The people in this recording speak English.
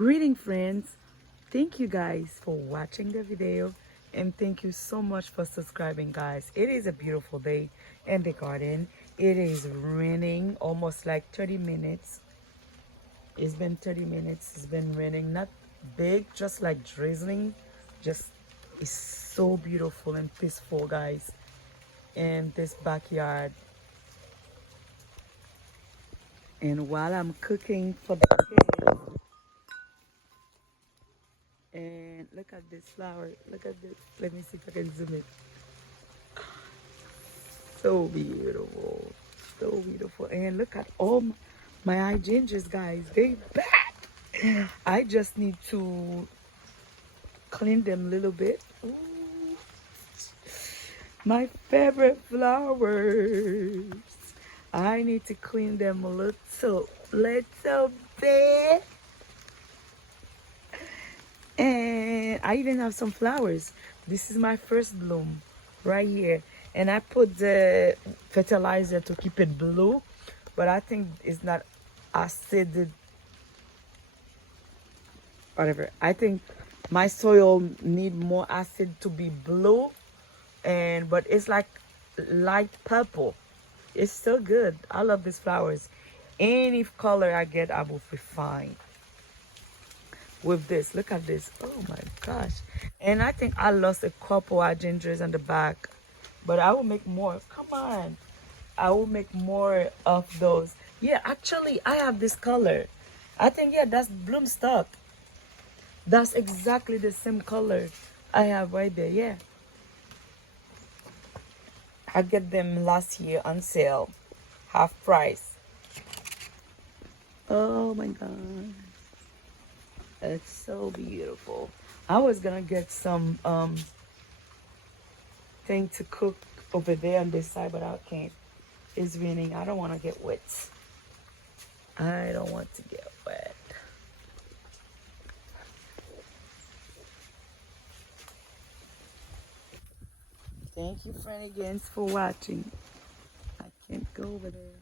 Greeting friends. Thank you guys for watching the video and thank you so much for subscribing guys. It is a beautiful day in the garden. It is raining almost like 30 minutes. It's been 30 minutes. It's been raining, not big, just like drizzling. Just it's so beautiful and peaceful guys in this backyard. And while I'm cooking for the kids, and look at this flower. Look at this. Let me see if I can zoom it. So beautiful. So beautiful. And look at all my hydrangeas, guys. They back. I just need to clean them a little bit. Ooh, my favorite flowers. I need to clean them a little bit. And I even have some flowers. This is my first bloom right here. And I put the fertilizer to keep it blue, but I think it's not acid, whatever. I think my soil need more acid to be blue, but it's like light purple. It's so good. I love these flowers. Any color I get, I will be fine with this. Look at this. Oh my gosh. And I think I lost a couple hydrangeas on the back, but I will make more. Come on. I will make more of those. Yeah, actually I have this color. I think, yeah, that's Bloomstock. That's exactly the same color I have right there. Yeah, I get them last year on sale, half price. Oh my god, it's so beautiful. I was gonna get some thing to cook over there on this side, but I can't. It's raining. I don't want to get wet. I don't want to get wet. Thank you, friend, again for watching. I can't go over there.